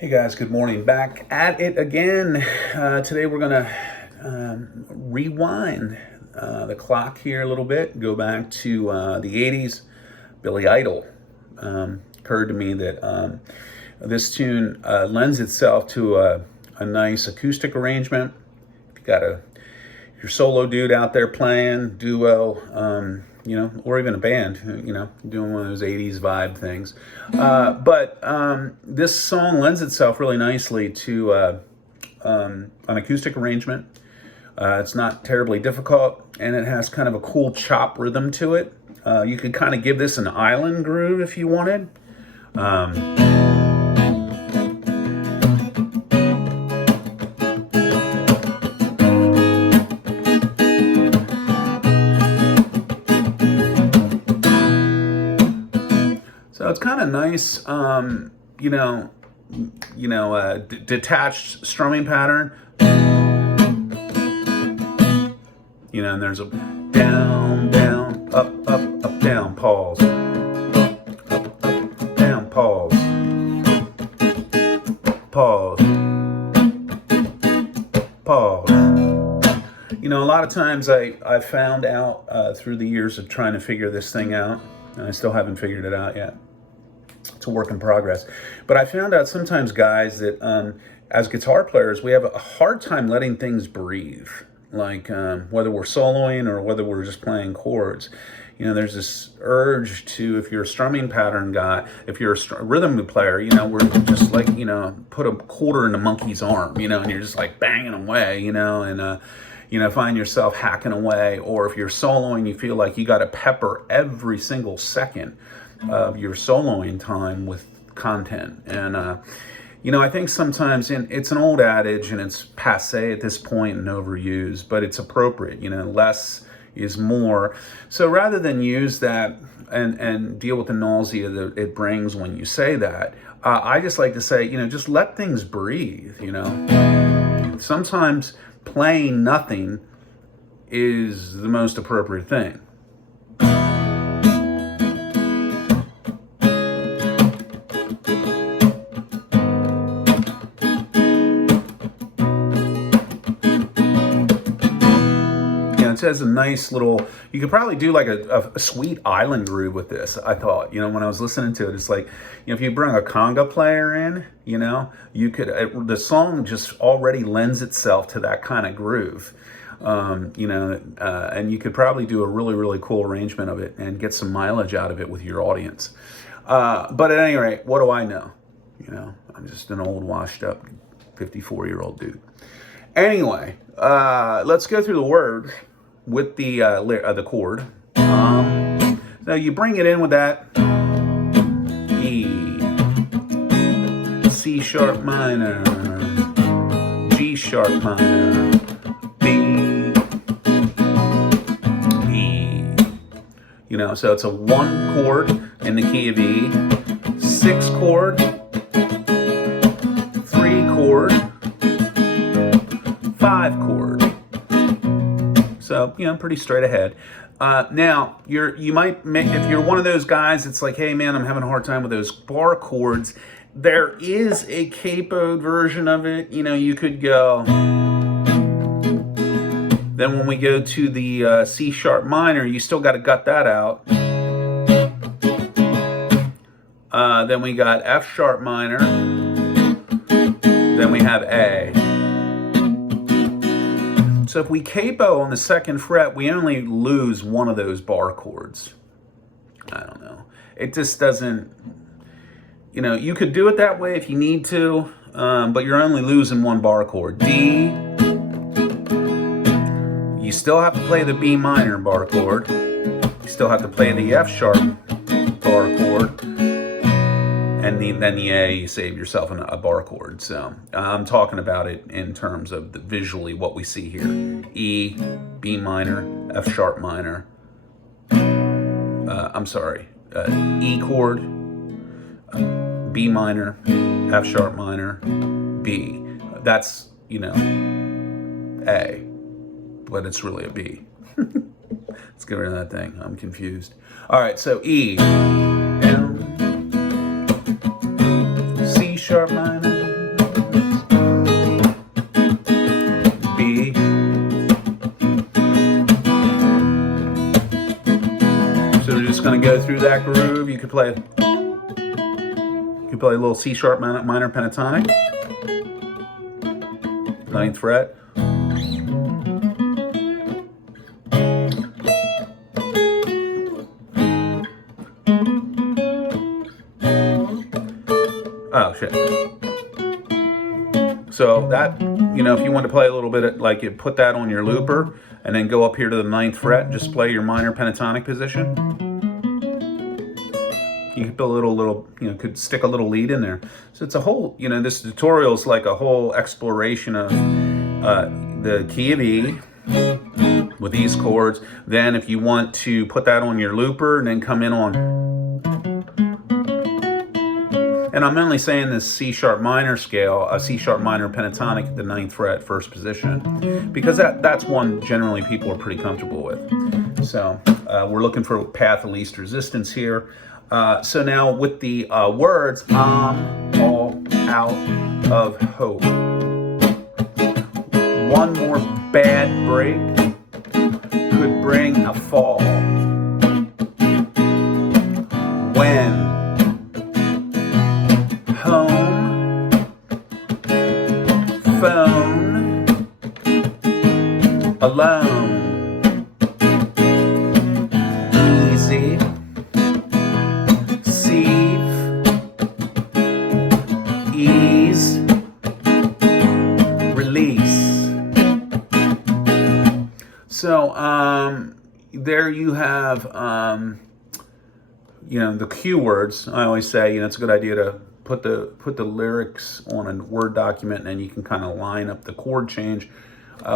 Hey guys, good morning. Back at it again. Today we're going to rewind the clock here a little bit, go back to the 80s. Billy Idol. Occurred to me that this tune lends itself to a nice acoustic arrangement. If you got your solo dude out there playing, duo, or even a band, doing one of those 80s vibe things. But this song lends itself really nicely to an acoustic arrangement. It's not terribly difficult, and it has kind of a cool chop rhythm to it. You could kind of give this an island groove if you wanted. So it's kind of nice, detached strumming pattern. And there's a down, down, up, up, up, down, pause. Up, up, down, pause. Pause. Pause. A lot of times I found out through the years of trying to figure this thing out, and I still haven't figured it out yet. It's a work in progress. But I found out sometimes, guys, that as guitar players, we have a hard time letting things breathe. Like whether we're soloing or whether we're just playing chords. There's this urge to, if you're a strumming pattern guy, if you're a rhythm player, we're just like, put a quarter in a monkey's arm, and you're just like banging away, and find yourself hacking away. Or if you're soloing, you feel like you got to pepper every single second of your soloing time with content. And I think sometimes it's an old adage and it's passé at this point and overused, but it's appropriate. Less is more. So rather than use that and deal with the nausea that it brings when you say that, I just like to say, just let things breathe. Sometimes playing nothing is the most appropriate thing. It has a nice little, you could probably do like a sweet island groove with this, I thought. When I was listening to it, it's like, if you bring a conga player in, you could, the song just already lends itself to that kind of groove. And you could probably do a really, really cool arrangement of it and get some mileage out of it with your audience. But at any rate, what do I know? I'm just an old washed up 54-year-old dude. Anyway, let's go through the words with the chord. So you bring it in with that E, C sharp minor, G sharp minor, B, E. So it's a 1 chord in the key of E, 6 chord, 3 chord, 5 chord. So, pretty straight ahead. Now, you might make, if you're one of those guys, it's like, hey man, I'm having a hard time with those bar chords. There is a capoed version of it. You could go. Then when we go to the C sharp minor, you still got to gut that out. Then we got F sharp minor. Then we have A. So if we capo on the 2nd fret, we only lose one of those bar chords. I don't know. It just doesn't, you could do it that way if you need to, but you're only losing 1 bar chord. D, you still have to play the B minor bar chord. You still have to play the F sharp bar chord. And then the A, you save yourself a bar chord. So I'm talking about it in terms of visually what we see here. E, B minor, F sharp minor. E chord, B minor, F sharp minor, B. That's, A, but it's really a B. Let's get rid of that thing. I'm confused. All right, so E, down, C sharp minor, through that groove, you could play a little C sharp minor pentatonic, 9th fret. Oh shit. So that, you know, if you want to play a little bit of, like, you put that on your looper and then go up here to the 9th fret, just play your minor pentatonic position. You could put a little, you know, could stick a little lead in there. So it's a whole, you know, this tutorial is like a whole exploration of the key of E with these chords. Then if you want to put that on your looper and then come in on, and I'm only saying this C sharp minor scale, a C sharp minor pentatonic at the 9th fret, first position, because that's one generally people are pretty comfortable with. So we're looking for a path of least resistance here. So now with the words, I'm all out of hope. One more bad break could bring a fall. When home, phone, alone, easy, ease, release. So there you have you know, the cue words. I always say, you know, it's a good idea to put the lyrics on a Word document, and then you can kind of line up the chord change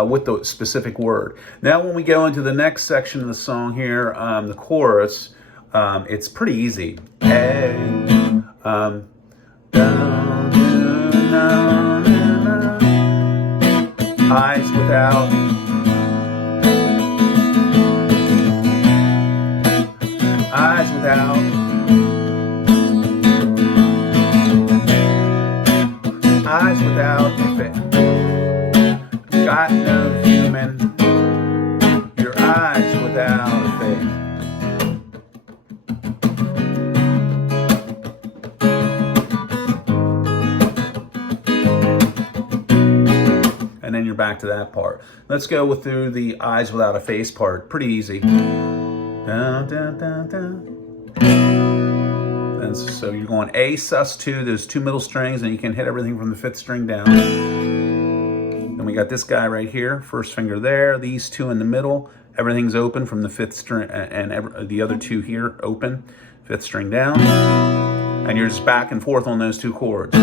with the specific word. Now when we go into the next section of the song here, the chorus, it's pretty easy. Hey, eyes without effect. Got no human. Your eyes without effect. And then you're back to that part. Let's go through the eyes without a face part. Pretty easy. Down, down, down, down. And so you're going A, sus2, those two middle strings, and you can hit everything from the 5th string down. Then we got this guy right here, first finger there, these two in the middle, everything's open from the 5th string, and the other two here open, 5th string down, and you're just back and forth on those two chords.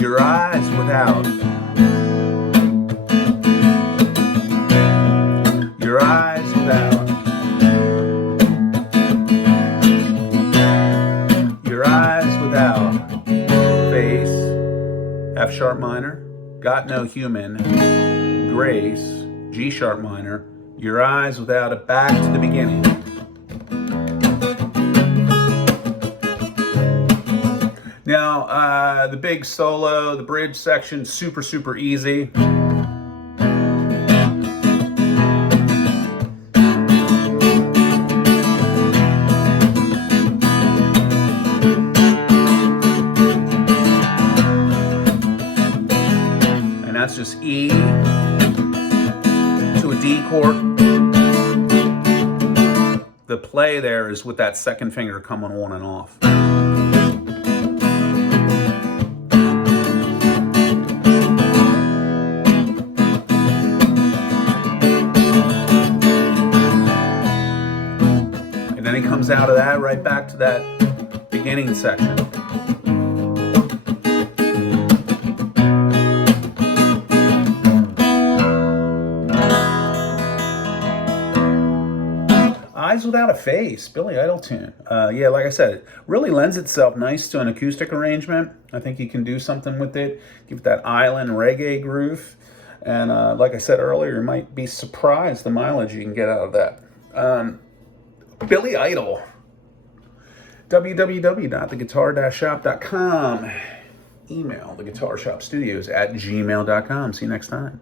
Your eyes without. Your eyes without. Your eyes without. Face, F sharp minor. Got no human. Grace, G sharp minor. Your eyes without it. Back to the beginning. Now, the big solo, the bridge section, super, super easy. And that's just E to a D chord. The play there is with that second finger coming on and off. He comes out of that right back to that beginning section. Eyes Without a Face, Billy Idol tune. Yeah, like I said, it really lends itself nice to an acoustic arrangement. I think you can do something with it, give it that island reggae groove. And like I said earlier, you might be surprised the mileage you can get out of that. Billy Idol. www.theguitar-shop.com. Email theguitarshopstudios@gmail.com. See you next time.